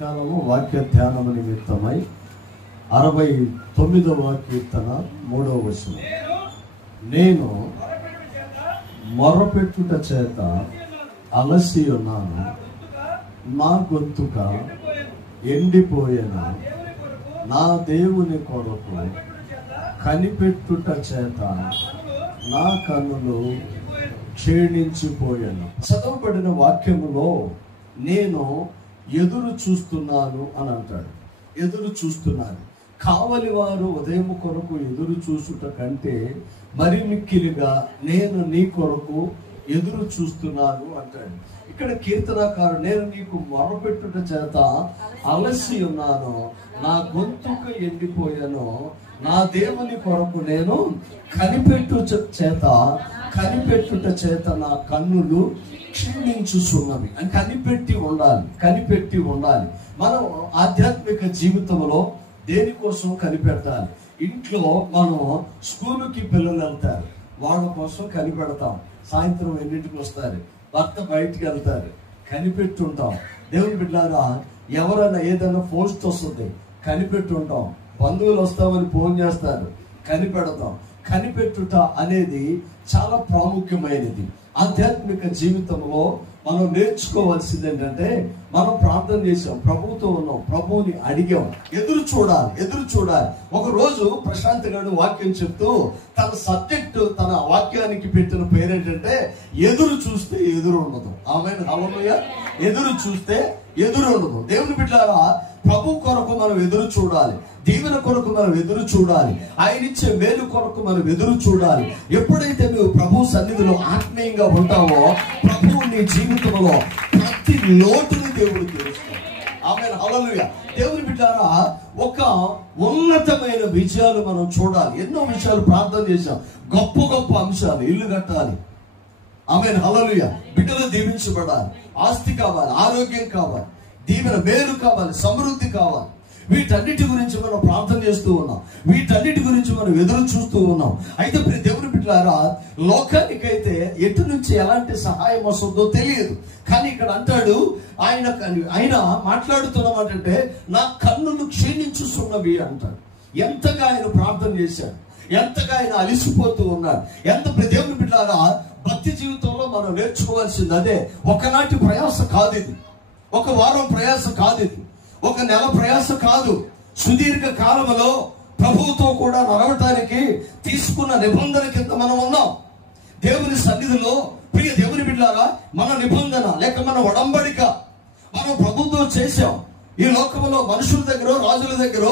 ఉదయకాలము వాక్య ధ్యానము నిమిత్తమై 69వ కీర్తన 3వ వచనం. నేను మొరపెట్టుట చేత అలసి ఉన్నాను, నా గొంతుక ఎండిపోయేను. నా దేవుని కొరకు కనిపెట్టుట చేత నా కన్నులు క్షీణించిపోయాను. చదవబడిన వాక్యములో నేను ఎదురు చూస్తున్నాను అని అంటాడు. ఎదురు చూస్తున్నాను. కావలి వారు ఉదయం కొరకు ఎదురు చూసుట కంటే మరి మిక్కిలిగా నేను నీ కొరకు ఎదురు చూస్తున్నాను అంటాడు. ఇక్కడ కీర్తనకారుడు, నేను నీకు మొరపెట్టుట చేత అలసి ఉన్నాను, నా గొంతుక ఎండిపోయాను, నా దేవుని కొరకు నేను కనిపెట్టుట చేత నా కన్నులు క్షీణించుచున్నవి. అని కనిపెట్టి ఉండాలి. మనం ఆధ్యాత్మిక జీవితంలో దేనికోసం కనిపెట్టాలి? ఇంట్లో మనం స్కూలుకి పిల్లలు వెళ్తారు, వాళ్ళ కోసం కనిపెడతాం. సాయంత్రం ఎన్నింటికి వస్తారు, భర్త బయటికి వెళ్తారు, కనిపెట్టుంటాం. దేవుని బిడ్డలారా, ఎవరైనా ఏదైనా పోస్ట్ వస్తుంది, కనిపెట్టుంటాం. బంధువులు వస్తామని ఫోన్ చేస్తారు, కనిపెడతాం. కనిపెట్టుట అనేది చాలా ప్రాముఖ్యమైనది. ఆధ్యాత్మిక జీవితంలో మనం నేర్చుకోవాల్సింది ఏంటంటే, మనం ప్రార్థన చేసాం, ప్రభువుతో ఉన్నాం, ప్రభువుని అడిగాం, ఎదురు చూడాలి. ఒక రోజు ప్రశాంత్ గారు వాక్యం చెప్తూ తన సబ్జెక్టు, తన వాక్యానికి పెట్టిన పేరేంటంటే ఎదురు చూస్తే ఎదురు ఉండదు. ఆమేన్, హల్లెలూయా. ఎదురు చూస్తే ఎదురు ఉండదు. దేవుని బిడ్డలారా, ప్రభు కొరకు మనం ఎదురు చూడాలి, దీవెన కొరకు మనం ఎదురు చూడాలి, ఆయన ఇచ్చే మేలు కొరకు మనం ఎదురు చూడాలి. ఎప్పుడైతే నువ్వు ప్రభు సన్నిధిలో ఆత్మీయంగా ఉంటావో, ప్రభువు నీ జీవితంలో ప్రతి లోటుని దేవుడు తీరుస్తాడు. ఆమేన్, హల్లెలూయా. దేవుని బిడ్డలారా, ఒక ఉన్నతమైన విజయాలు మనం చూడాలి. ఎన్నో విషయాలు ప్రార్థన చేశాం, గొప్ప అంశాలు. ఇల్లు కట్టాలి, ఆమేన్, హల్లెలూయా. బిడ్డలు దీవించబడాలి, ఆస్తి కావాలి, ఆరోగ్యం కావాలి, దీవెన మేలు కావాలి, సమృద్ధి కావాలి. వీటన్నిటి గురించి మనం ప్రార్థన చేస్తూ ఉన్నాం, వీటన్నిటి గురించి మనం ఎదురు చూస్తూ ఉన్నాం. అయితే దేవుని బిడ్డలారా, లోకానికైతే ఎటు నుంచి ఎలాంటి సహాయం వస్తుందో తెలియదు. కానీ ఇక్కడ అంటాడు, ఆయన మాట్లాడుతున్నమాటంటే నా కన్నులు క్షీణించుతున్నవి అంటాడు. ఎంతగా ఆయన ప్రార్థన చేశాడు, ఎంతగా ఆయన అలిసిపోతూ ఉన్నాడు. దేవుని బిడ్డలారా, భక్తి జీవితంలో మనం నేర్చుకోవాల్సింది అదే. ఒకనాటి ప్రయాస కాదు ఇది, ఒక వారం ప్రయాస కాదు ఇది, ఒక నెల ప్రయాస కాదు. సుదీర్ఘ కాలంలో ప్రభువుతో కూడా నడవటానికి తీసుకున్న నిబంధన కింద మనం ఉన్నాం. దేవుని సన్నిధిలో ప్రియ దేవుని బిడ్డలారా, మన నిబంధన లేక మన ఒడంబడిక మనం ప్రభుత్వం చేశాం. ఈ లోకంలో మనుషుల దగ్గర, రాజుల దగ్గర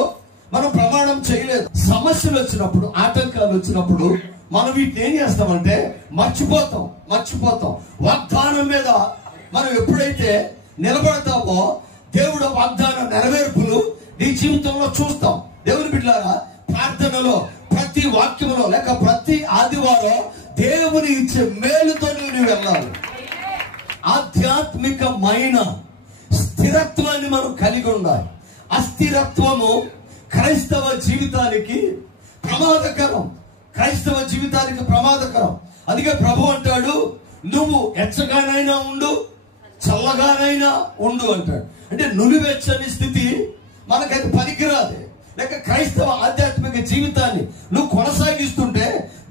మనం ప్రమాణం చేయలేదు. సమస్యలు వచ్చినప్పుడు, ఆటంకాలు వచ్చినప్పుడు మనం వీటిని ఏం చేస్తామంటే మర్చిపోతాం. వాగ్దానం మీద మనం ఎప్పుడైతే నిలబడతామో, దేవుడు వాగ్దాన నెరవేర్పులు నీ జీవితంలో చూస్తాం. దేవుని బిడ్డలారా, ప్రార్థనలో ప్రతి వాక్యంలో లేక ప్రతి ఆదివారం దేవుని ఇచ్చే మేలుతో నువ్వు వెళ్ళాలి. ఆధ్యాత్మికమైన స్థిరత్వాన్ని మనం కలిగి ఉండాలి. అస్థిరత్వము క్రైస్తవ జీవితానికి ప్రమాదకరం. అందుకే ప్రభు అంటాడు, నువ్వు ఎచ్చగానైనా ఉండు, చల్లగానైనా ఉండు అంటాడు. అంటే నులివెచ్చని స్థితి మనకది పనికిరాదు. లేక క్రైస్తవ ఆధ్యాత్మిక జీవితాన్ని నువ్వు కొనసాగిస్తుంటే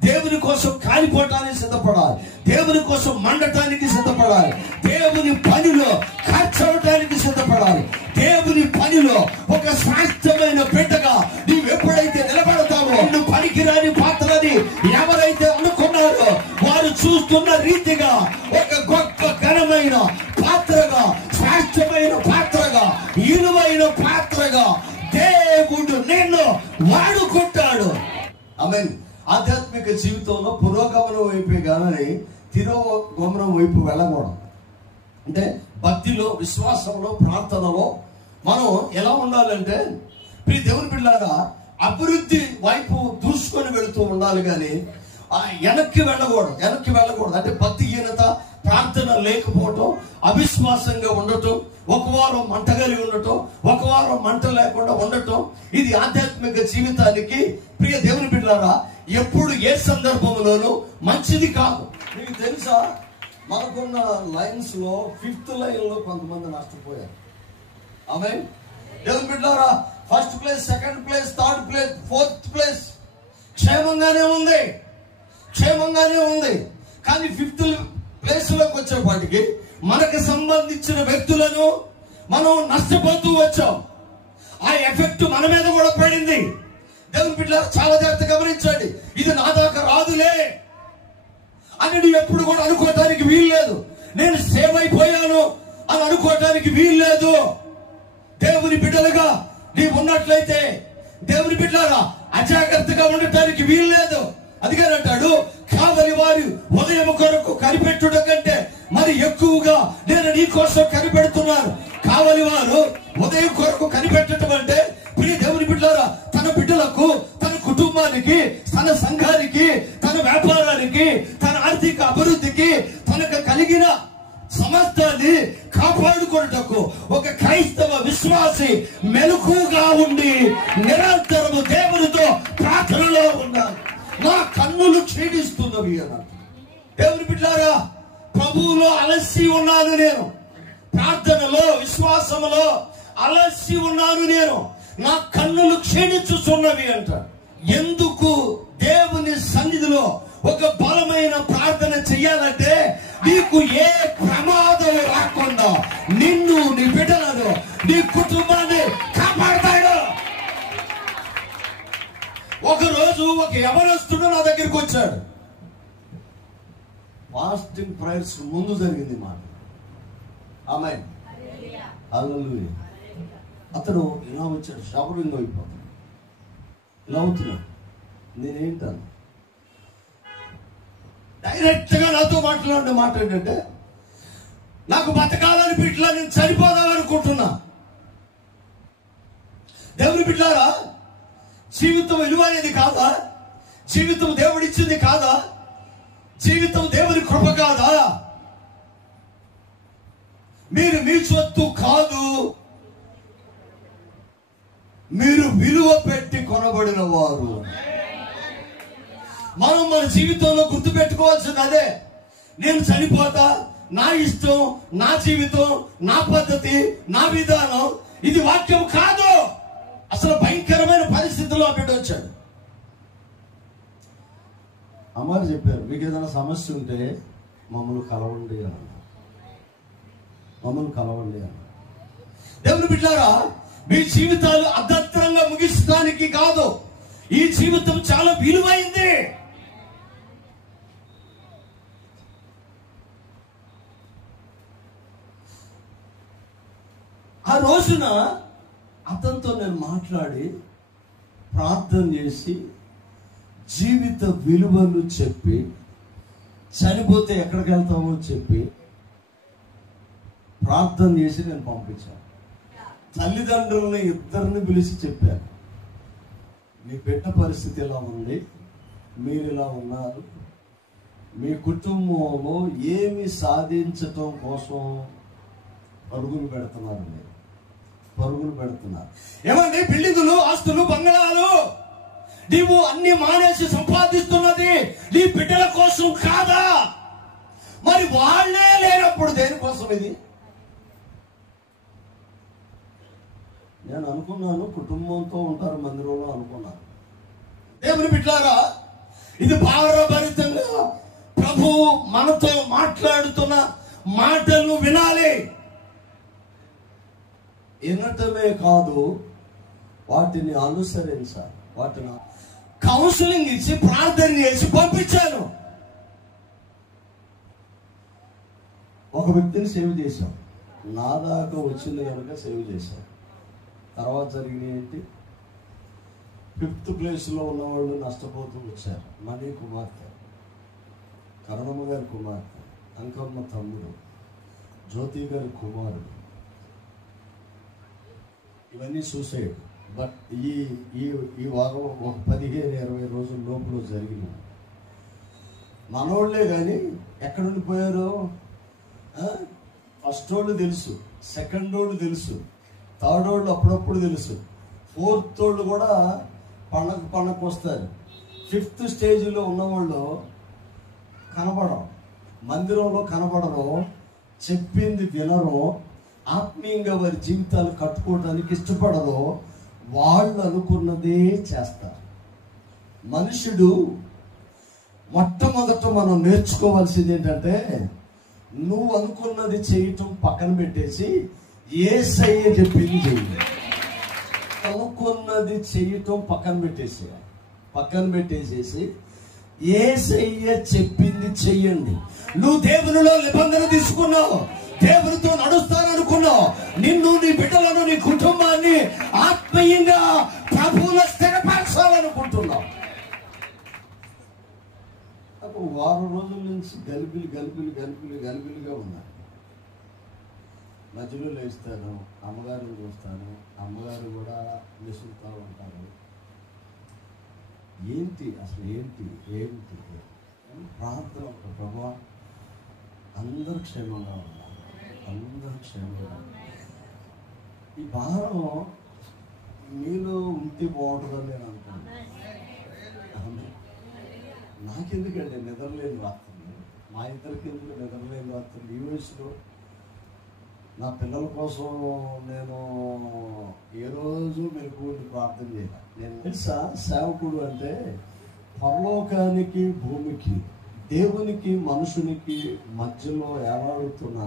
దేవుని కోసం కాలిపోవటానికి సిద్ధపడాలి, దేవుని కోసం మండటానికి సిద్ధపడాలి, దేవుని పనిలో ఖర్చవటానికి సిద్ధపడాలి. దేవుని పనిలో ఒక శ్రేష్టమైన బిడ్డగా నీవు ఎప్పుడైతే నిలబడతావో, నువ్వు పనికిరాని పాత్రని ఎవరైతే అనుకున్నారో వారు చూస్తున్న రీతిగా ఒక గొప్ప ఘనమైన పాత్రగా, శ్రేష్టమైన పాత్రగా, విలువైన పాత్రగా దేవుడు నిన్ను వాడుకుంటాడు. ఆమేన్. ఆధ్యాత్మిక జీవితంలో పురోగమనం వైపే కానీ తిరోగమనం వైపు వెళ్ళకూడదు. అంటే భక్తిలో, విశ్వాసంలో, ప్రార్థనలో మనం ఎలా ఉండాలంటే, దేవుని బిడ్డలారా, అభివృద్ధి వైపు దూసుకొని వెళుతూ ఉండాలి, కానీ వెనక్కి వెళ్ళకూడదు. అంటే భక్తిహీనత, ప్రార్థన లేకపోవటం, అవిశ్వాసంగా ఉండటం, ఒక వారం మంట కలిగి ఉండటం, ఒక వారం మంట లేకుండా ఉండటం, ఇది ఆధ్యాత్మిక జీవితానికి ప్రియ దేవుని బిడ్డలారా ఎప్పుడు ఏ సందర్భంలోనూ మంచిది కాదు. మీకు తెలుసా, మనకున్న లైన్స్ లో 5th లైన్ లో కొంతమంది నష్టపోయారు. ఆమేన్. దేవుని బిడ్డలారా, first place, second place, third place, fourth place క్షేమంగానే ఉంది, క్షేమంగానే ఉంది. కానీ ఫిఫ్త్ ప్లేస్ లోకి వచ్చేపాటికి మనకు సంబంధించిన వ్యక్తులను మనం నష్టపోతూ వచ్చాం. ఆ ఎఫెక్ట్ మన మీద కూడా పడింది. దేవుని బిడ్డలారా, చాలా జాగ్రత్తగా గమనించండి. ఇది నా దాకా రాదులే అని నువ్వు ఎప్పుడు కూడా అనుకోవటానికి వీల్లేదు. నేను సేవ్ అయిపోయాను అని అనుకోవటానికి వీల్లేదు. దేవుని బిడ్డలుగా నీవు ఉన్నట్లయితే, దేవుని బిడ్డలారా, అజాగ్రత్తగా ఉండటానికి వీల్లేదు. అందుకనంటాడు, కావలి వారు ఉదయం కొరకు కనిపెట్టుట కంటే మరి ఎక్కువగా నేను నీ కోసం కనిపెడుతున్నాను. కావలి వారు ఉదయం కొరకు కనిపెట్టడం అంటే, ప్రియ దేవుని బిడ్డలారా, తన బిడ్డలకు, తన కుటుంబానికి, తన సంఘానికి, తన వ్యాపారానికి, తన ఆర్థిక అభివృద్ధికి, తనకు కలిగిన సమస్తాన్ని కాపాడుకున్నటకు ఒక క్రైస్తవ విశ్వాసి మెలకుగా ఉండి నిరంతరము దేవునితో ప్రార్థనలో ఉండాలి. నా కన్నులు క్షీణిస్తున్నవి అన్నారు. దేవుని బిడ్డలారా, ప్రభువులో అలసి ఉన్నాను నేను, ప్రార్థనలో విశ్వాసములో అలసి ఉన్నాను నేను, నా కన్నులు క్షీణించుచున్నవి అంట. ఎందుకు? దేవుని సన్నిధిలో ఒక బలమైన ప్రార్థన చెయ్యాలంటే నీకు ఏ ప్రమాదం రాకుండా నిన్ను, నీ బిడ్డలను, నీ కుటుంబాన్ని కాపాడతాడు. ఒకరోజు ఒక యవనస్తుడు నా దగ్గరికి వచ్చాడు. ఫాస్టింగ్ ప్రేయర్స్ ముందు జరిగింది మాట. ఆమేన్. హల్లెలూయా. అతడు ఇలా వచ్చాడు, షాపింగ్ అయిపోతాడు, ఇలా అవుతున్నాడు. నేనేంటాను, డైరెక్ట్ గా నాతో మాట్లాడిన మాట ఏంటంటే, నాకు బతకాలని బిడ్డలా, నేను చనిపోదాం అనుకుంటున్నా. దేవుని బిడ్డలారా, జీవితం విలువైనది కాదా? జీవితం దేవుడిచ్చింది కాదా? జీవితం దేవుని కృప కాదా? మీరు మీ సొత్తు కాదు, మీరు విలువ పెట్టి కొనబడిన వారు. మనం మన జీవితంలో గుర్తు పెట్టుకోవాల్సింది అదే. నేను చనిపోతా, నా ఇష్టం, నా జీవితం, నా పద్ధతి, నా విధానం, ఇది వాక్యం కాదు. అసలు భయంకరమైన పరిస్థితుల్లో బిడ్డ వచ్చాడు. అమ్మారు చెప్పారు, మీకు ఏదైనా సమస్య ఉంటే మమ్మల్ని కలవండి అన్న, మమ్మల్ని కలవండి అన్న. దేవుని బిడ్డలారా, మీ జీవితాలు అర్ధత్రంగా ముగించడానికి కాదు, ఈ జీవితం చాలా విలువైంది. ఆ రోజున అతనితో నేను మాట్లాడి ప్రార్థన చేసి జీవిత విలువలు చెప్పి, చనిపోతే ఎక్కడికి వెళ్తామో చెప్పి ప్రార్థన చేసి నేను పంపించాను. తల్లిదండ్రులని ఇద్దరిని పిలిచి చెప్పాను, మీ బిడ్డ పరిస్థితి ఎలా ఉంది, మీరు ఇలా ఉన్నారు, మీ కుటుంబంలో ఏమి సాధించటం కోసం పరుగులు పెడుతున్నారు, మీరు పరుగులు పెడుతున్నారు. ఏమండి, బిల్డింగులు, ఆస్తులు, బంగళాలు, నీవు అన్ని మానేసి సంపాదిస్తున్నది నీ బిడ్డల కోసం కాదా? మరి వాళ్ళే లేనప్పుడు దేనికోసం ఇది? నేను అనుకున్నాను కుటుంబంతో ఉంటారు మందిరంలో అనుకున్నాను. దేవుని బిడ్డలారా, ఇది భావభరితంగా ప్రభు మనతో మాట్లాడుతున్న మాటలను వినాలి. వినటమే కాదు, వాటిని అనుసరించాలి. వాటిని కౌన్సిలింగ్ ఇచ్చి ప్రార్థన చేసి పంపించాను. ఒక వ్యక్తిని సేవ్ చేశాం, నా దాకా వచ్చింది కనుక సేవ్ చేశాం. తర్వాత జరిగినవి ఏంటి? 5th ప్లేస్లో ఉన్నవాళ్ళు నష్టపోతూ వచ్చారు. మణి కుమార్తె, కరణమ్మ గారి కుమార్తె, అంకమ్మ తమ్ముడు, జ్యోతి గారి కుమారుడు, ఇవన్నీ సూసైడ్. బట్ ఈ వారం ఒక 15-20 రోజుల లోపల జరిగినాయి. మనోళ్లే కానీ ఎక్కడుండిపోయారో ఫస్ట్ వాళ్ళు తెలుసు, సెకండ్ వాళ్ళు తెలుసు, థర్డ్ వాళ్ళు అప్పుడప్పుడు తెలుసు, 4th వాళ్ళు కూడా పండగ వస్తారు. 5th స్టేజ్లో ఉన్నవాళ్ళు కనపడరు, మందిరంలో కనపడరు, చెప్పింది వినరు, ఆత్మీయంగా వారి జీవితాలు కట్టుకోవడానికి ఇష్టపడరో వాళ్ళు అనుకున్నదే చేస్తారు. మనుషుడు మొట్టమొదట మనం నేర్చుకోవాల్సింది ఏంటంటే, నువ్వు అనుకున్నది చేయటం పక్కన పెట్టేసి యేసయ్య చెప్పింది చెయ్యి. అనుకున్నది చేయటం పక్కన పెట్టేసేసి యేసయ్య చెప్పింది చెయ్యండి. నువ్వు దేవునిలో నిబంధన తీసుకున్నావు, దేవునితో నడుస్తాననుకున్నావు, నిన్ను, నీ బిడ్డలను, నీ కుటుంబాన్ని ఆత్మీయంగా ప్రభువులో స్థిరపరచాలనుకుంటున్నావు. వారం రోజుల నుంచి గలిబిలిగా ఉన్నాయి. మధ్యలో లేస్తాను, అమ్మగారిని చూస్తాను, అమ్మగారు కూడా విసురుతూ ఉంటారు. ఏంటి ప్రార్థన, ప్రభా అందరూ క్షేమంగా ఉన్నారు, ఈ భారం మీలో ఉంటే బాగుంటుందని నేను అనుకున్నాను. నాకెందుకండి నిద్రలేని రాత్రులు, మా ఇద్దరికి ఎందుకు నిద్రలేని రాత్రులు? ఈ వయసులో నా పిల్లల కోసం నేను ఏ రోజు మెలకువని ప్రార్థన చేయాలి. నేను తెలుసా, సేవకుడు అంటే పరలోకానికి భూమికి, దేవునికి మనుషునికి మధ్యలో ఏలాడుతున్న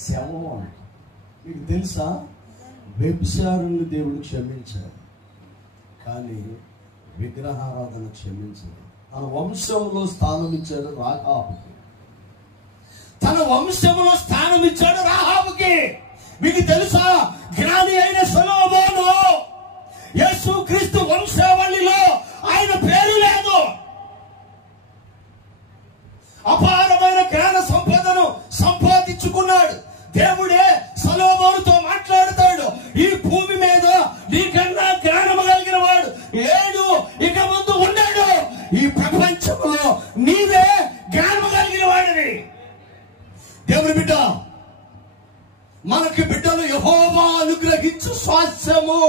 శవం అంట. మీకు తెలుసా, వ్యభిచారుల్ని దేవుడు క్షమించాడు, కానీ విగ్రహారాధన క్షమించాడు. తన వంశంలో స్థానం ఇచ్చాడు రాహాబుకి. మీకు తెలుసా, జ్ఞాని అయిన సొలొమోను యేసుక్రీస్తు వంశావళిలో ఆయన పేరు లేదు. అపారమైన జ్ఞాన సంపదను సంపాదించుకున్నాడు. దేవుడే సొలొమోనుతో మాట్లాడతాడు, ఈ భూమి మీద నీకన్నా జ్ఞానము కలిగిన వాడు లేడు, ఇక ముందు ఉన్నాడు. ఈ ప్రపంచంలో నీవే జ్ఞానము కలిగిన వాడిని. దేవుని బిడ్డ, మనకి బిడ్డలు యెహోవా అనుగ్రహించు స్వాస్థ్యము,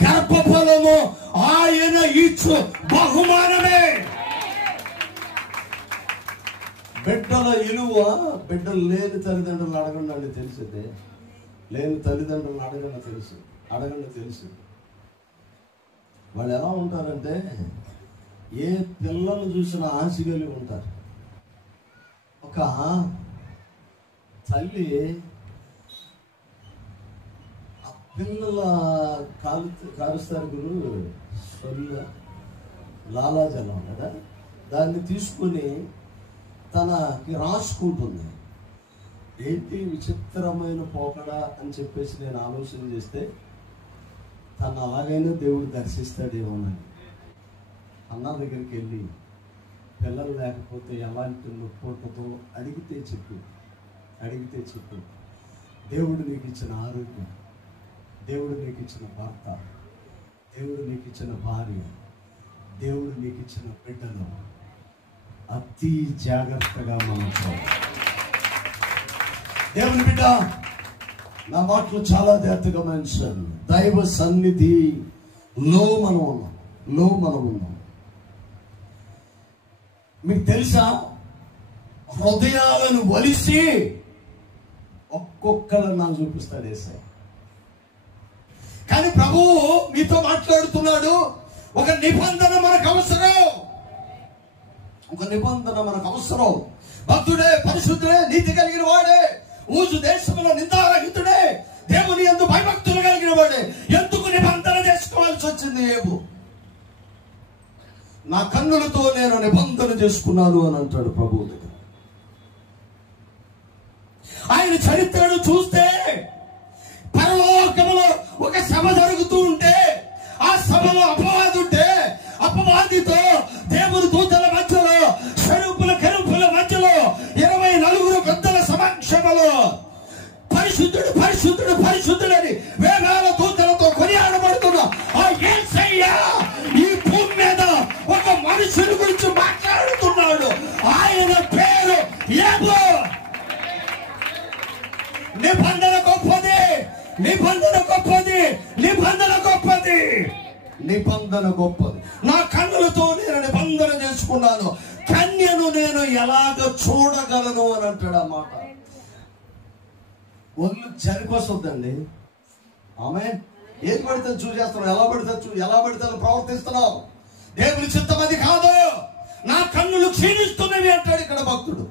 గర్భఫలము ఆయన ఇచ్చు బహుమానమే. బిడ్డల విలువ బిడ్డలు లేని తల్లిదండ్రులు అడగండి తెలిసిందే. లేని తల్లిదండ్రులు అడగండి తెలుసు. వాళ్ళు ఎలా ఉంటారంటే, ఏ పిల్లలు చూసినా ఆశ కలిగి ఉంటారు. ఒక తల్లి ఆ పిల్లల కారుస్తారు గురు, లాలాజలం కదా, దాన్ని తీసుకుని తనకి రాసుకుంటుంది. ఏంటి విచిత్రమైన పోకడా అని చెప్పేసి నేను ఆలోచన చేస్తే, తను అలాగైనా దేవుడు దర్శిస్తాడేమోనని అన్న దగ్గరికి వెళ్ళి, పిల్లలు లేకపోతే ఎలాంటి నొప్పి ఉంటుందో అడిగితే చెప్పు. దేవుడు నీకు ఇచ్చిన ఆరోగ్యం, దేవుడు నీకు ఇచ్చిన భర్త, దేవుడు నీకు ఇచ్చిన భార్య, దేవుడు నీకు ఇచ్చిన బిడ్డలు అతి జాగ్రత్తగా మనం చూడాలి. దేవుని బిడ్డ, నా మాటలు చాలా జాగ్రత్తగా మంచాను. దైవ సన్నిధిలో మనం ఉన్నాం. మీకు తెలుసా, హృదయాలను వలిసి ఒక్కొక్కరు నాకు చూపిస్తాడు యేసయ్య. కానీ ప్రభువు మీతో మాట్లాడుతున్నాడు. ఒక నిబంధన మనకు అవసరం. భక్తుడే, పరిశుద్ధుడే, నీతి కలిగిన వాడే, ఊజు దేశంలో నిందారహితుడే, దేవుని యందు భయభక్తులు కలిగిన వాడే ఎందుకు నిబంధన చేసుకోవాల్సి వచ్చింది? ఏబు, నా కన్నులతో నేను నిబంధన చేసుకున్నాను అని అంటాడు ప్రభువు దగ్గర. ఆయన చరిత్రను చూస్తే, పరలోకములో ఒక సభ జరుగుతూ ఉంటే, ఆ సభలో అపవాదుంటే, అపవాదితో దేవుని దూతల మధ్యలో, స్వరూపుల కెరూపుల మధ్యలో 24 పెద్దల సమక్షంలో పరిశుద్ధుడని వేలాల దూతలతో కొనియాడబడుతున్న ఆ యేసయ్య ఈ భూమి మీద ఒక మనుషుని గురించి మాట్లాడుతున్నాడు. ఆయన పేరు యేబు. నిబంధన గొప్పది. నా కన్నులతో నేను నిబంధన చేసుకున్నాను, కన్యను నేను ఎలాగ చూడగలను అని అంటాడు. ఆ మాట ఒళ్ళు జరికొస్తుందండి. ఆమె ఏది పడితే చూసేస్తున్నావు, ఎలా పడితే ప్రవర్తిస్తున్నావు. దేవుని చిత్తం అది కాదు. నా కన్నులు క్షీణిస్తున్నవి అంటాడు ఇక్కడ భక్తుడు.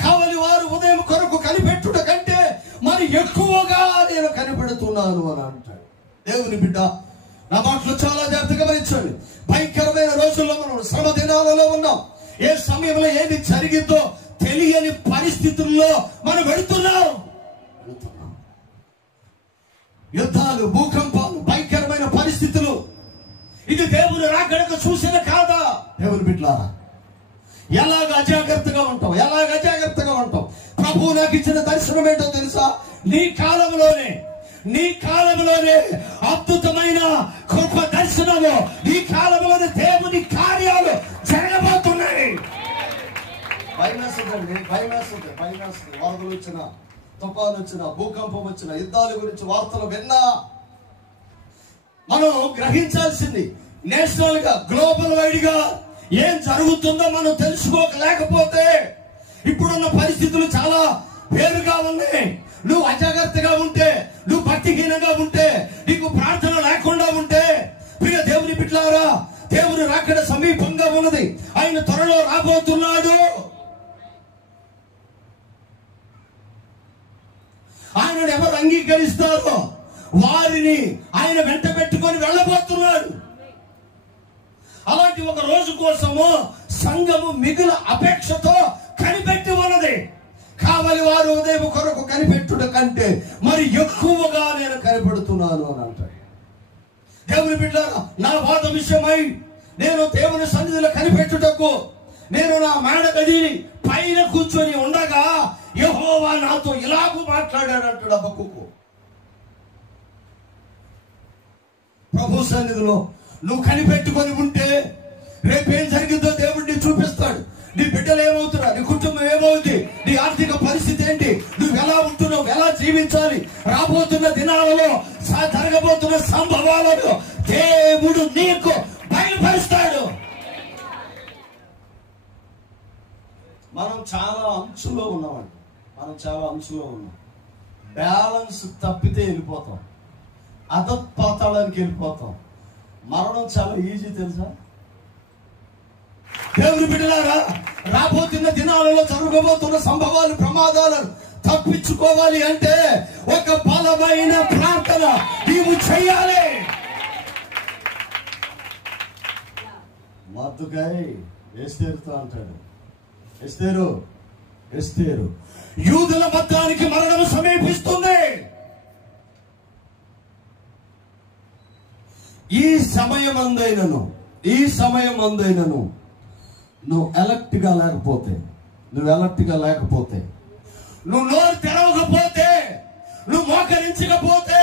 కావలి వారు ఉదయం కొరకు కనిపెట్టుట కంటే మరి ఎక్కువగా నేను కనిపెడుతున్నాను అని అంటాడు. దేవుని బిడ్డ, నా మాటలు చాలా జాగ్రత్తగా గమనించండి. భయంకరమైన రోజుల్లో మనం శ్రమ దినాలలో ఉన్నాం. ఏ సమయంలో ఏది జరిగిందో తెలియని పరిస్థితుల్లో మనం వెళుతున్నాం. యుద్ధాలు, భూకంపాలు, భయంకరమైన పరిస్థితులు. ఇది దేవుని రాకడకు చూసిన కాదా? దేవుని బిడ్డలారా, ఎలాగ అజాగ్రత్తగా ఉంటాం. ప్రభు నాకు ఇచ్చిన దర్శనం ఏంటో తెలుసా? నీ కాలంలోనే అద్భుతమైన గొప్ప దర్శనము, ఈ కాలంలోనే దేవుని కార్యాలు జరగబోతున్నాయి. భయమేస్తుందండి, భయమేస్తుంది. వరదలు వచ్చిన, తుఫాను వచ్చిన, భూకంపం వచ్చిన, యుద్ధాల గురించి వార్తలు విన్నా మనం గ్రహించాల్సింది నేషనల్ గా, గ్లోబల్ వైడ్ గా ఏం జరుగుతుందో మనం తెలుసుకోలేకపోతే ఇప్పుడున్న పరిస్థితులు చాలా వేరుగా ఉన్నాయి. నువ్వు అజాగ్రత్తగా ఉంటే, నువ్వు భక్తిహీనంగా ఉంటే, నీకు ప్రార్థన లేకుండా ఉంటే, ప్రియ దేవుని బిడ్డలారా, దేవుని రాకడ సమీపంగా ఉన్నది. ఆయన త్వరలో రాబోతున్నాడు. ఆయనను ఎవరు అంగీకరిస్తారో వారిని ఆయన వెంట పెట్టుకొని వెళ్ళబోతున్నాడు. అలాంటి ఒక రోజు కోసము సంఘము మిగుల అపేక్షతో కనిపెట్టి ఉన్నది. కావలి వారు ఉదయం కొరకు కనిపెట్టుట కంటే మరి ఎక్కువగా నేను కనిపెడుతున్నాను అని అంటాడు. దేవుని బిడ్డలారా, నా వాద విషయమై నేను దేవుని సన్నిధిలో కనిపెట్టుటకు నేను నా మేడ గది పైన కూర్చొని ఉండగా యెహోవా నాతో ఇలాగూ మాట్లాడాడు అంటాడు హబక్కూకు. ప్రభు సన్నిధిలో నువ్వు కనిపెట్టుకొని ఉంటే రేపేం జరిగిందో దేవుడిని చూపిస్తాడు. నీ బిడ్డలు ఏమవుతున్నారు, నీ కుటుంబం ఏమవుతుంది, నీ ఆర్థిక పరిస్థితి ఏంటి, నువ్వు ఎలా ఉంటున్నావు, ఎలా జీవించాలి, రాబోతున్న దినాలలో జరగబోతున్న సంభవాలను దేవుడు నీకు బయలుపరుస్తాడు. మనం చాలా అంచులో ఉన్నామండి. బ్యాలెన్స్ తప్పితే వెళ్ళిపోతాం, అధపాతాళానికి వెళ్ళిపోతాం. మరణం చాలా ఈజీ తెలుసా? దేవుని బిడ్డలారా, రాబోతున్న దినాలలో జరగబోతున్న సంభవాలు, ప్రమాదాలను తప్పించుకోవాలి అంటే ఒక బలమైన ప్రార్థన నీవు చేయాలి. మద్దుకాయ్ ఎస్తేరుతో అంటాడు, ఎస్తేరు యూదుల మతానికి మరణం సమీపిస్తుంది. ఈ సమయం అందైనను నువ్వు అలర్ట్ గా లేకపోతే, నువ్వు నోరు తెరవకపోతే, నువ్వు మోకరించకపోతే,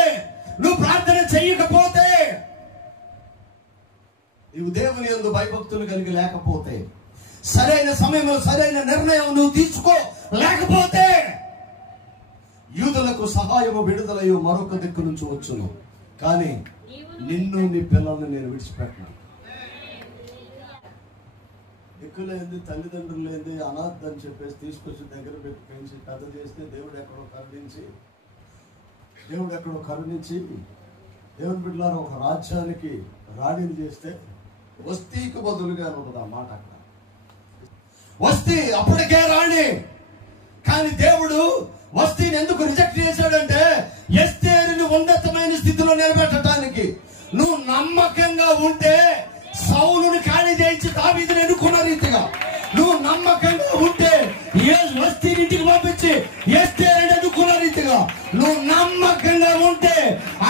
నువ్వు ప్రార్థన చెయ్యకపోతే, నువ్వు దేవుని యందు భయభక్తులు కలిగి లేకపోతే, సరైన సమయంలో సరైన నిర్ణయం నువ్వు తీసుకో లేకపోతే యూదులకు సహాయము విడుదలయ్యో మరొక దిక్కు నుంచి వచ్చును, కానీ నిన్ను నీ పిల్లల్ని నేను విడిచిపెట్టను. దిక్కులేంది, తల్లిదండ్రులు లేని అనాథ అని చెప్పేసి తీసుకొచ్చి దగ్గర పెట్టి పెంచి పెద్ద చేస్తే దేవుడు ఎక్కడో కరుణించి దేవుని బిడ్డలారా ఒక రాజ్యానికి రాణిని చేస్తే వస్తీకి బదులుగా ఉంటుంది ఆ మాట. అక్కడ వస్తీ అప్పటికే రాణి, కానీ దేవుడు వస్తీని ఎందుకు రిజెక్ట్ చేశాడంటే ఎస్తేరుని ఉన్నతమైన స్థితిలో నిలబెట్టడానికి. నువ్వు నమ్మకంగా ఉంటే సౌలుని ఖాళీ చేయించి దావీదుని ఎన్నుకున్న రీతిగా, నువ్వు నమ్మకంగా ఉంటే వస్తీని ఇంటికి పంపించి ఎస్తేరుని ఎన్నుకున్న రీతిగా, నువ్వు నమ్మకంగా ఉంటే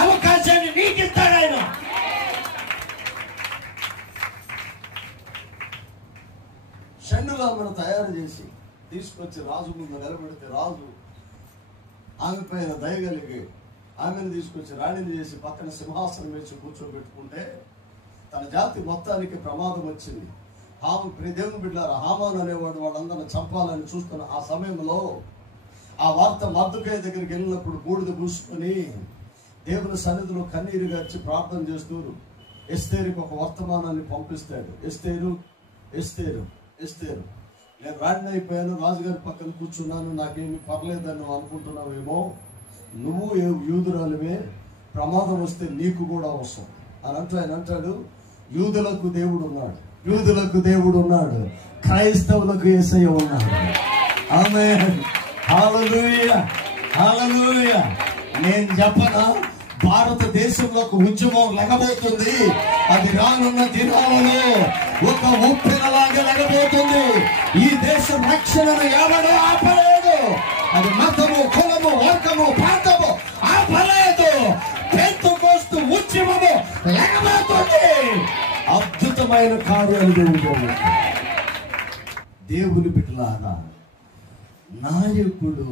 అవకాశాన్ని నీకు ఇస్తాడు ఆయన. షండుగా మనం తయారు చేసి తీసుకొచ్చి రాజు ముందు నిలబెడితే రాజు ఆమె పైన దయగలిగి ఆమెను తీసుకొచ్చి రాణిని చేసి పక్కన సింహాసనం వేసి కూర్చోబెట్టుకుంటే తన జాతి మొత్తానికి ప్రమాదం వచ్చింది. దేవుని బిడ్డలారా, హామాను అనేవాడు వాళ్ళందరూ చంపాలని చూస్తున్న ఆ సమయంలో ఆ వార్త మర్దుకై దగ్గరికి వెళ్ళినప్పుడు బూడిద పూసుకొని దేవుని సన్నిధిలో కన్నీరు గార్చి ప్రార్థన చేస్తూ ఎస్తేరుకి ఒక వర్తమానాన్ని పంపిస్తాడు. ఎస్తేరు నేను రాణి అయిపోయాను, రాజుగారి పక్కన కూర్చున్నాను, నాకేమి పర్లేదని నువ్వు అనుకుంటున్నావేమో. నువ్వు యూదురాలువే, ప్రమాదం వస్తే నీకు కూడా అవసరం అని అంటూ ఆయన అంటాడు, యూదులకు దేవుడు ఉన్నాడు, యూదులకు దేవుడు ఉన్నాడు, క్రైస్తవులకు యేసయ్య ఉన్నాడు. ఆమేన్, హల్లెలూయా, హల్లెలూయా. నేను చెప్పనా, భారతదేశంలో ఒక ఉద్యమం లెగబోతుంది. అది రానున్న దినాలలో ఒక ఉప్పెనలాగా లెగబోతుంది. ఈ దేశం రక్షణను ఎవడో ఆపలేదు. అది మతము, కులము, వర్గము, ప్రాంతము ఆపలేదు. పెంతెకోస్తు ఉద్యమము లెగబోతుంది. అద్భుతమైన కార్యాలు జరుగుతాయి. దేవుని బిడ్డలారా, నాయకుడు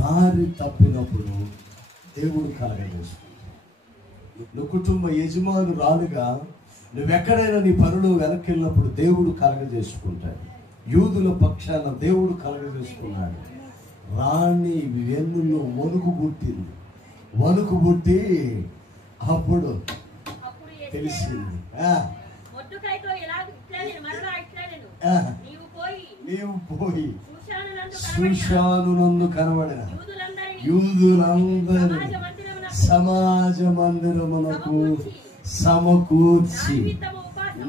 దారి తప్పినప్పుడు దేవుడు కలగజేసుకుంటాడు. నువ్వు కుటుంబ యజమానురాలుగా నువ్వెక్కడైనా నీ పనులు వెనక్కి వెళ్ళినప్పుడు దేవుడు కలగజేసుకుంటాడు. యూదుల పక్షాన దేవుడు కలగజేసుకున్నాడు. రాణి వెన్నులో వణుకు పుట్టింది. వణుకు పుట్టి అప్పుడు తెలిసింది, నీవు పోయి షూషాను నందు కనబడిన యూదులందరూ సమాజ మందిరమునకు సమకూర్చి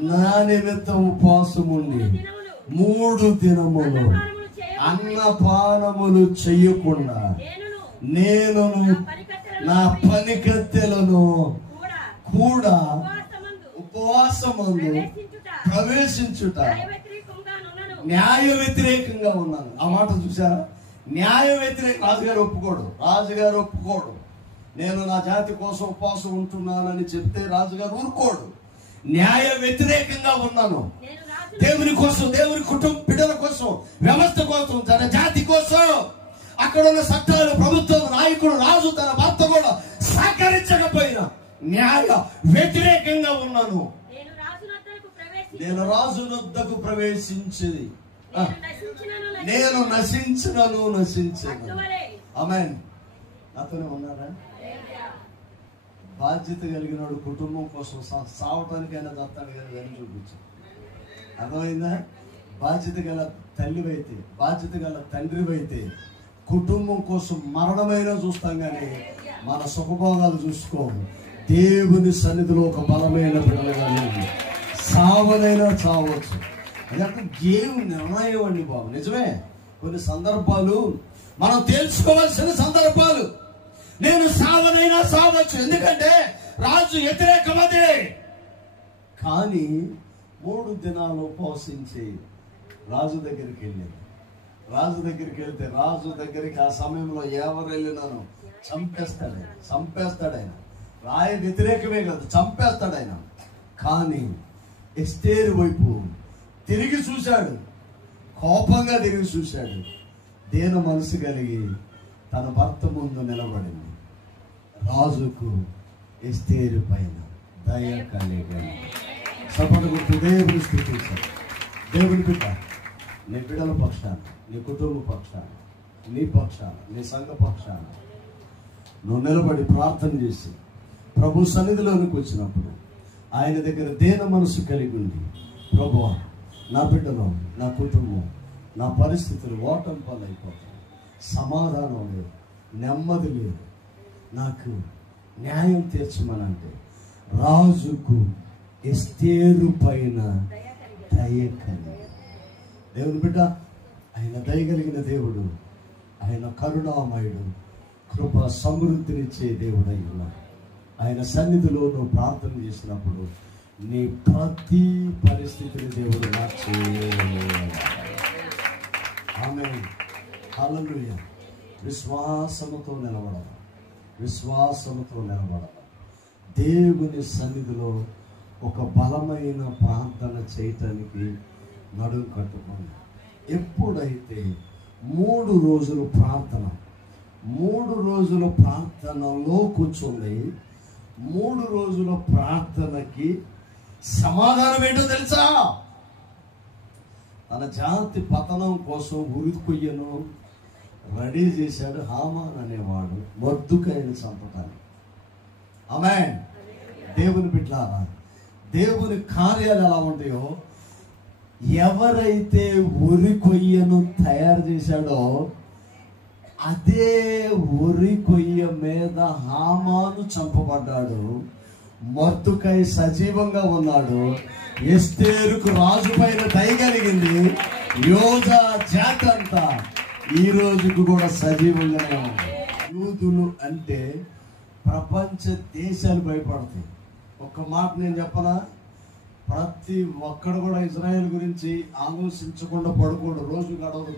నా నిమిత్తం ఉపవాసం ఉండి 3 దినములు అన్నపానములు చెయ్యకుండా నేను నా పనికత్తెలను కూడా ఉపవాసమందు ప్రవేశించుట న్యాయ వ్యతిరేకంగా ఉన్నాను. ఆ మాట చూసారా? న్యాయ వ్యతిరేక. రాజుగారు ఒప్పుకోడు. నేను నా జాతి కోసం ఉపవాసం ఉంటున్నానని చెప్తే రాజుగారు ఊరుకోడు. న్యాయ వ్యతిరేకంగా ఉన్నాను. దేవుని కోసం, దేవుని కుటుంబ బిడ్డల కోసం, వ్యవస్థ కోసం, తన జాతి కోసం, అక్కడ ఉన్న చట్టాలు, ప్రభుత్వం, నాయకుడు, రాజు, తన భర్త కూడా సహకరించకపోయినా న్యాయ వ్యతిరేకంగా ఉన్నాను. నేను రాజు వద్దకు ప్రవేశించి నేను నశించినను. ఆమేన్. అతను ఉన్నారా? బాధ్యత కలిగిన వాడు కుటుంబం కోసం సావటానికైనా దత్తాడు కానీ వెళ్ళి చూపించాడు. అర్థమైందా? బాధ్యత గల తల్లివైతే, బాధ్యత గల తండ్రివైతే కుటుంబం కోసం మరణమైనా చూస్తాం కానీ మన సుఖభోగాలు చూసుకోము. దేవుని సన్నిధిలో ఒక బలమైన బిడ్డలుగా లేదు. సావనైనా చావచ్చు. అదంటే దేవుని నిర్ణయం అండి బాబు. నిజమే, కొన్ని సందర్భాలు మనం తెలుసుకోవాల్సిన సందర్భాలు. నేను సావనైనా సావచ్చు, ఎందుకంటే రాజు వ్యతిరేకమదే. కానీ 3 దినాలు ఉపవసించి రాజు దగ్గరికి వెళ్ళాను. రాజు దగ్గరికి వెళ్తే రాజు దగ్గరికి ఆ సమయంలో ఎవరు వెళ్ళినాను చంపేస్తాడు ఆయన. రాయ వ్యతిరేకమే కాదు, చంపేస్తాడు ఆయన. కానీ ఎస్తేరు వైపు తిరిగి చూశాడు, కోపంగా తిరిగి చూశాడు. దేన మనసు కలిగి తన భర్త ముందు నిలబడింది. రాజుకు ఎస్తేరు పైన దయ కలిగి సపడగుట్టు దేవుని స్థితించాడు. దేవుని బిడ్డ, నీ బిడ్డల పక్షాన, నీ కుటుంబ పక్షాన, నీ పక్షాన, నీ సంఘ పక్షాన నువ్వు నిలబడి ప్రార్థన చేసి ప్రభు సన్నిధిలోనికి వచ్చినప్పుడు ఆయన దగ్గర దేన మనసు కలిగి ఉంది. ప్రభువా, నా బిడ్డలో, నా కుటుంబం, నా పరిస్థితులు ఓటమి పాలైపోతాయి, సమాధానం లేదు, నెమ్మది లేదు, నాకు న్యాయం తీర్చమనంటే రాజుకు ఎస్తేరు పైన దయ కలిగి. దేవుని బిడ్డ, ఆయన దయగలిగిన దేవుడు, ఆయన కరుణామయుడు, కృప సమృద్ధినిచ్చే దేవుడు అయి ఉన్నాడు. ఆయన సన్నిధిలో నువ్వు ప్రార్థన చేసినప్పుడు నీ ప్రతి పరిస్థితిని దేవుడు మార్చే. ఆమేన్, హల్లెలూయా. విశ్వాసముతో నిలబడాలి, విశ్వాసముతో నిలబడాలి. దేవుని సన్నిధిలో ఒక బలమైన ప్రార్థన చేయటానికి నడుము కట్టుకోండి. ఎప్పుడైతే 3 రోజులు ప్రార్థన, 3 రోజుల ప్రార్థనలో కూర్చోండి. 3 రోజుల ప్రార్థనకి సమాధానం ఏంటో తెలుసా? తన జాతి పతనం కోసం ఉరి కొయ్యను రెడీ చేశాడు హామాన్ అనేవాడు, మొర్దెకైని చంపటానికి. ఆమేన్. దేవుని బిడ్డలారా, దేవుని కార్యాలు ఎలా ఉంటాయో ఎవరైతే ఉరి కొయ్యను తయారు చేశాడో అదే ఉరి కొయ్య మీద హామాను చంపబడ్డాడు. మొర్దుకై సజీవంగా ఉన్నాడు. ఎస్తేరుకు రాజు పైన దయ కలిగింది. యోధా జాతి అంతా ఈ రోజుకు కూడా సజీవంగానే ఉంది. యూదులు అంటే ప్రపంచ దేశాలు భయపడతాయి. ఒక్క మాట నేను చెప్పనా, ప్రతి ఒక్కడు కూడా ఇజ్రాయెల్ గురించి ఆలోచించకుండా పడుకోడు. రోజు గడవదు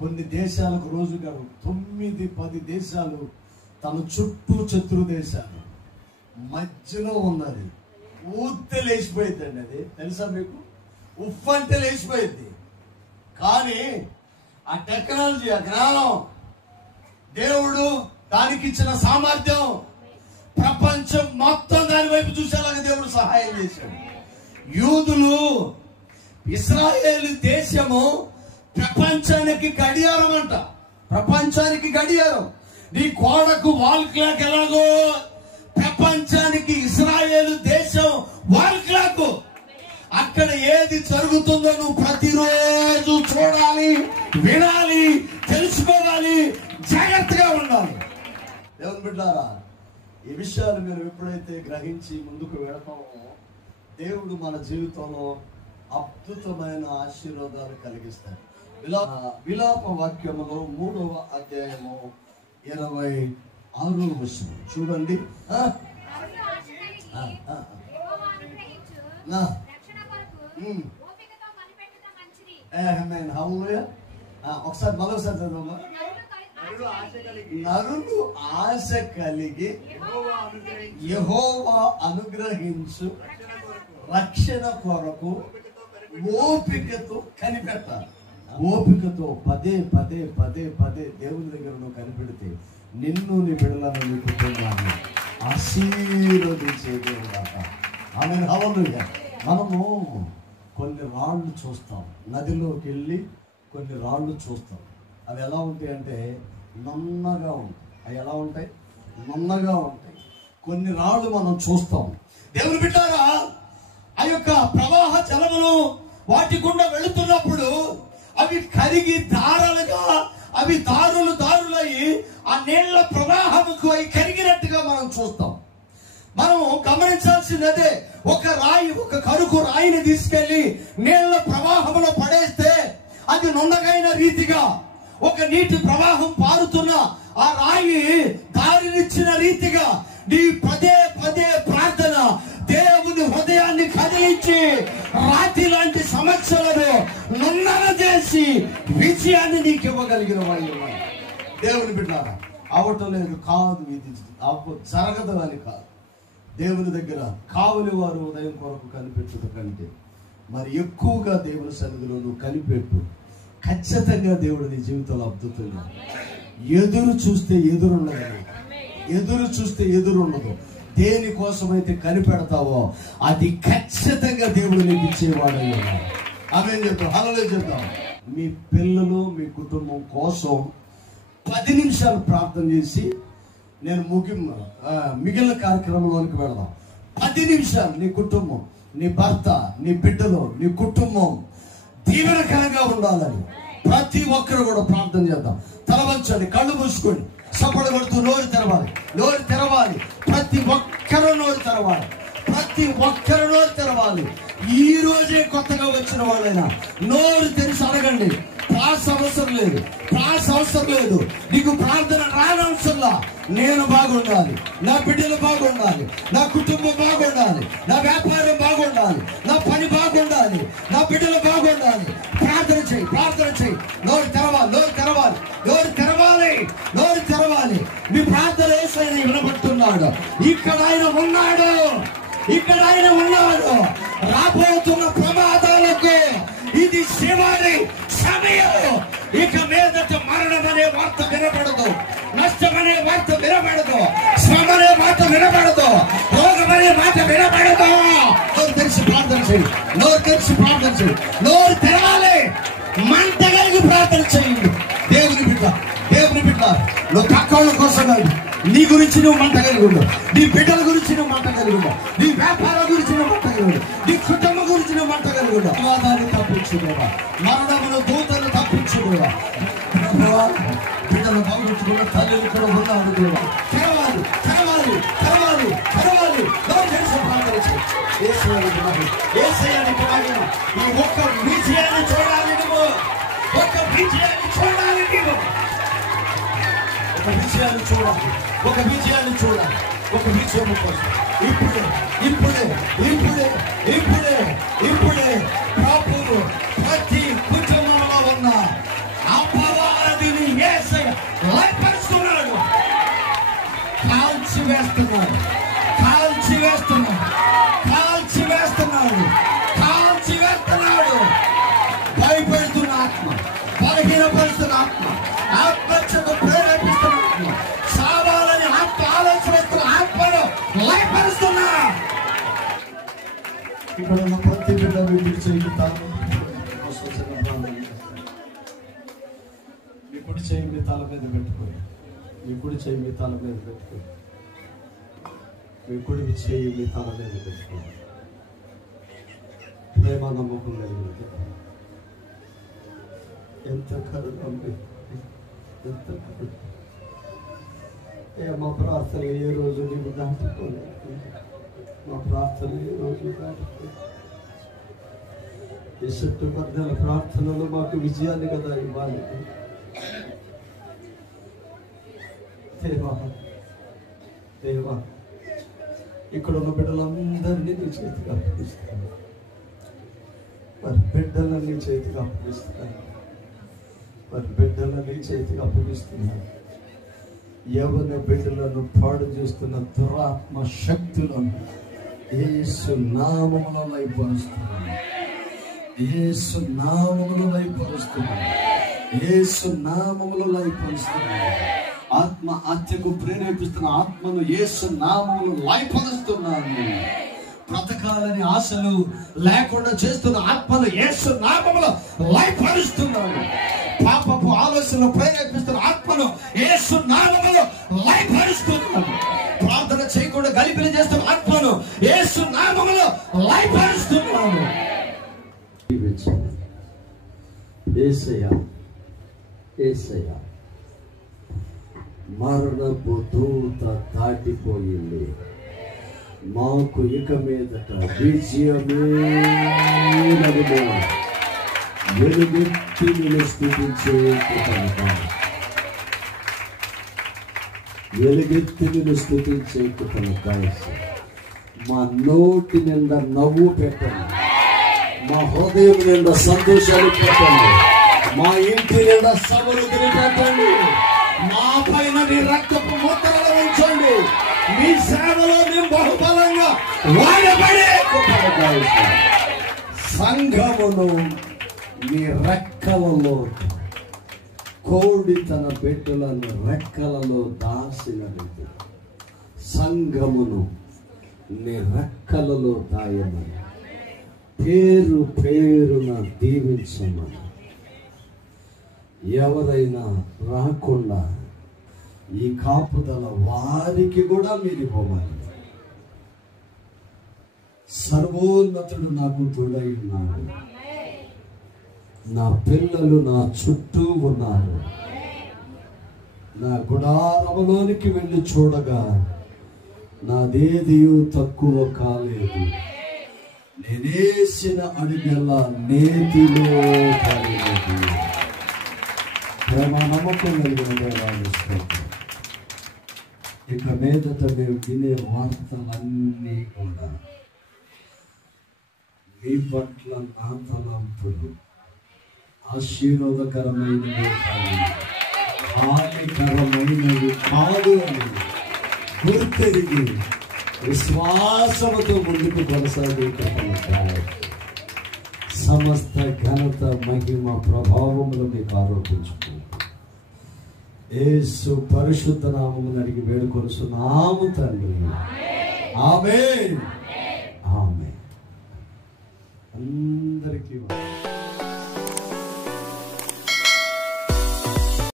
కొన్ని దేశాలకు రోజు గడవదు. 9-10 దేశాలు తన చుట్టూ శత్రు దేశాలు మధ్యలో ఉన్నది. ఊతే లేచిపోయిందండి. అది తెలుసా మీకు? ఉఫ్ అంటే లేచిపోయింది. కానీ ఆ టెక్నాలజీ, ఆ జ్ఞానం, దేవుడు దానికి ఇచ్చిన సామర్థ్యం ప్రపంచం మొత్తం దాని వైపు చూసేలాగా దేవుడు సహాయం చేశాడు. యూదులు, ఇశ్రాయేలు దేశము ప్రపంచానికి గడియారం అంట. ప్రపంచానికి గడియారం. నీ గోడకు వాల్ క్లాక్ ఎలాగో ప్రపంచానికి ఇశ్రాయేలు దేశం వాల్ క్లాక్. అక్కడ ఏది జరుగుతుందో నువ్వు ప్రతిరోజు చూడాలి, వినాలి, తెలుసుకోవాలి, జాగ్రత్తగా ఉండాలి. దేవుని బిడ్డలారా, ఈ విషయాలు మీరు ఎప్పుడైతే గ్రహించి ముందుకు వెళతామో దేవుడు మన జీవితంలో అద్భుతమైన ఆశీర్వాదాలు కలిగిస్తాడు. విలాప వాక్యములో 3వ అధ్యాయము 26వ వచనం చూడండి. ఒకసారి మరోసారి చదవమ్మా. నరులు ఆశ కలిగి యెహోవా అనుగ్రహించు రక్షణ కొరకు ఓపికతో కనిపెట్టాలి. ఓపికతో పదే పదే పదే పదే దేవుని దగ్గర నువ్వు కనిపెడితే నిన్ను, నీ బిడ్డలను, నీ కుటుంబాన్ని ఆశీర్వదించే దేవుడు అట. ఆమేన్, హల్లెలూయా. మనము కొన్ని రాళ్ళు చూస్తాం, నదిలోకి వెళ్ళి కొన్ని రాళ్ళు చూస్తాం. అవి ఎలా ఉంటాయి అంటే నన్నగా ఉంటాయి. అవి ఎలా ఉంటాయి? నన్నగా ఉంటాయి. కొన్ని రాళ్ళు మనం చూస్తాం. దేవుని బిడ్డారా, ఆ యొక్క ప్రవాహ జలములు వాటి గుండా వెళుతున్నప్పుడు అవి కరిగి దారాలుగా, అవి దారులయ్యి ఆ నీళ్ల ప్రవాహముకు అవి కరిగినట్టుగా మనం చూస్తాం. మనం గమనించాల్సిందే, ఒక రాయి, ఒక కరుకు రాయిని తీసుకెళ్లి నీళ్ల ప్రవాహంలో పడేస్తే అది నున్నగైన రీతిగా, ఒక నీటి ప్రవాహం పారుతున్న ఆ రాయి దారినిచ్చిన రీతిగా నీ పదే పదే ప్రార్థన దేవుని హృదయాన్ని కదిలించి రాతి లాంటి సమస్యలను నున్నగా చేసి విజయాన్ని నీకు ఇవ్వగలిగిన వాళ్ళు. దేవుని బిడ్డారా, అవటం లేదు కాదు, ఇది జరగదు అని కాదు. దేవుని దగ్గర కావలి వారు ఉదయం కొరకు కనిపెట్టుట కంటే మరి ఎక్కువగా దేవుని సన్నిధిలో నువ్వు కనిపెట్టు. ఖచ్చితంగా దేవుడు నీ జీవితంలో అద్భుతంగా. ఎదురు చూస్తే ఎదురుండదు, ఎదురు చూస్తే ఎదురుండదు. దేనికోసమైతే కనిపెడతావో అది ఖచ్చితంగా దేవుడు నీకు ఇచ్చేవాడు. ఆమేన్ చెప్తాం, హల్లెలూయా చెప్తాం. మీ పిల్లలు, మీ కుటుంబం కోసం 10 నిమిషాలు ప్రార్థన చేసి నేను మిగిలిన కార్యక్రమంలోనికి వెళదాం. 10 నిమిషాలు నీ కుటుంబం, నీ భర్త, నీ బిడ్డలు, నీ కుటుంబం దీవెనకరంగా ఉండాలని ప్రతి ఒక్కరు కూడా ప్రార్థన చేద్దాం. తల వంచండి, కళ్ళు మూసుకోండి, సపడ కొడుతూ నోరు తెరవాలి, నోరు తెరవాలి. ప్రతి ఒక్కరూ నోరు తెరవాలి, ప్రతి ఒక్కరు నోరు తెరవాలి. ఈ రోజే కొత్తగా వచ్చిన వాళ్ళైనా నోరు తెరిచి అడగండి. ప్రాస అవసరం లేదు, ప్రాస అవసరం లేదు. నీకు ప్రార్థన రానవసరంలా. నేను బాగుండాలి, నా బిడ్డలు బాగుండాలి, నా కుటుంబం బాగుండాలి, నా వ్యాపారం బాగుండాలి, నా పని బాగుండాలి, నా బిడ్డలు బాగుండాలి. ప్రార్థన చేయి, ప్రార్థన చేయి. నోరు తెరవాలి, నోరు తెరవాలి, నోరు తెరవాలి, నోరు తెరవాలి. మీ ప్రార్థన యేసయ్య వినబడుతున్నాడు. ఇక్కడ ఆయన ఉన్నాడు, ఇక్కడ ఆయన ఉన్నాడు. రాబోతున్న ప్రమాదాలకు ఇది చివరి సమయం. ఇక మీదట మరణం అనే వార్త వినబడదు, నష్టం అనే వార్త వినబడదు, శ్రమ అనే మాట వినబడదు, రోగం అనే మాట వినబడదు. నోరు తెరిచి ప్రార్థన చేయి, నోరు తెరిచి ప్రార్థన చేయి. నోరు తెరవాలి, మంట కలిగి ప్రార్థన చేయండి. దేవుని బిడ్డ, దేవుని బిడ్డ, నువ్వు పక్కల కోసం కాదు, నీ గురించి నువ్వు మంట కలిగి ఉండు, నీ బిడ్డల గురించి నువ్వు మంట కలిగి ఉండు, నీ వ్యాపారం గురించి నువ్వు మంట కలిగి ఉండు, నీ కుటుంబం గురించి నువ్వు మంట కలిగి కూడా వివాదాన్ని తప్పించుదేవా, మరణమును దూతను తప్పించుదేవా. బిడ్డలు బాగుంచుకున్న తల్లిని కూడా ఉన్నాడు దేవా. తెరవాలి తెరవాలి తెరవాలి తెరవాలి. ఏసయ్యానికి ఈ ఒక్క విజయాన్ని చూడాలి నువ్వు, ఒక్క విజయాన్ని చూడాలి నువ్వు, ఒక విజయాన్ని చూడాలి, ఒక విజయాన్ని చూడాలి, ఒక విజయం కోసం ఇప్పుడే ఇప్పుడే ఇప్పుడే ఇప్పుడే ఇప్పుడే ప్రభువు ప్రతి కుటుంబంలో ఉన్న అపవాదిని యేసయ్య లయపరుస్తున్నాడు, కాల్చి వేస్తున్నాడు, కాల్చి వేస్తున్నాడు, కాల్చి వేస్తున్నాడు, కాల్చి వేస్తున్నాడు. భయపెడుతున్న ఆత్మ, బలహీనపరుస్తున్న ఆత్మ, ఆత్మహత్యకు ప్రేరేపిస్తున్న ఆత్మ, సావాలని ఆత్మ ఆలోచన ఆత్మను లయపరుస్తున్నా. ఇక్కడ ఉన్న ప్రతి బిడ్డ వీటికి చెయ్యితాను. మీ కుడి చెయ్యి మీ తల మీద పెట్టుకోండి, మీ కుడి చెయ్యి మీ తల మీద పెట్టుకోండి, మీ కుడికి చెయ్యి మీ తల మీద పెట్టుకోండి. ప్రేమ నమ్మకం కలిగింది. ఎంత కరుణ, ఎంత కరుణ. మా ప్రార్థన ఏ రోజు నీకు దాటిపోలేదు, మా ప్రార్థన ఏ రోజు దాటిపోలేదు. ఈ చుట్టుపక్కల ప్రార్థనలు మాకు విజయాన్ని కదా ఇవ్వాలి. దేవా దేవా, ఇక్కడ ఉన్న బిడ్డలందరినీ నీ చేతికి అప్పగిస్తాను, మరి బిడ్డలన్నీ చేతికి అప్పగిస్తున్నాను, మరి బిడ్డలన్నీ చేతికి అప్పగిస్తున్నాను. యవన బిడ్డలను పాడు చేస్తున్న దురాత్మ శక్తులను యేసు నామములో లయపరుస్తున్నాను, యేసు నామములో లయపరుస్తున్నాను, యేసు నామములో లయపరుస్తున్నాను. ఆత్మ హత్యకు ప్రేరేపిస్తున్న ఆత్మను యేసు నామములో లయపరుస్తున్నాను. బ్రతకాలని ఆశలు లేకుండా చేస్తున్న ఆత్మను యేసు నామములో లయపరుస్తున్నాను. పాపపు ఆలోచనలు ప్రేరేపిస్తున్న ఆత్మను యేసు నామములో లయపరుస్తున్నాను. ప్రార్థన చేయకుండా గలిబిలి చేస్తున్న ఆత్మను యేసు నామములో లయపరుస్తున్నాను. యేసయ్య యేసయ్య, మరణపు దూత దాటిపోయింది, మాకు ఇక మీదట విజయమే. వెలుగెత్తి నిన్ను స్తుతించే కృపణత, వెలుగెత్తి నిన్ను స్తుతించే కృపణత. మా నోటి నిండా నవ్వు పెట్టండి, మా హృదయం నిండా సంతోషాలు పెట్టండి, మా ఇంటి నిండా సమృద్ధిని పెట్టండి. మా పైన నీ రక్తపు ముద్రలు ఉంచండి. మీ సేవలో మేము బహుబలంగా వాడబడే సంఘమును మీ రెక్కలలో, కోడి తన బిడ్డలను రెక్కలలో దాసినది, సంఘమును నీ రెక్కలలో దాయమని, పేరు పేరున దీవించమని. ఎవరైనా రాకుండా ఈ కాపుదల వారికి కూడా మీరు ఇవ్వమని. సర్వోన్నతుడు నాకు తోడై ఉన్నాడు, నా పిల్లలు నా చుట్టూ ఉన్నారు. నా గుడారములోనికి వెళ్ళి చూడగా నాదేది తక్కువ కాలేదు. నేనేసిన అడుగల నేతిలో పడినది. ప్రేమ నమ్మకం కలిగిన దేవాన్ని స్తోత్రం. ఇక మీదట మేము వినే వార్తలన్నీ కూడా మీ పట్ల నా తలంపులు ఆశీర్వాదకరమైనవి కాదు, హానికరమైనవి కాదు అని గుర్తెరిగి విశ్వాసముతో ముందుకు కొనసాగే సమస్త ఘనత మహిమ ప్రభావములు మీకు ఆరోపించుకుంటాం. యేసు పరిశుద్ధ నామమును అడిగి వేడుకొనుచున్నాము తండ్రి. ఆమేన్. ఆమేన్. అందరికీ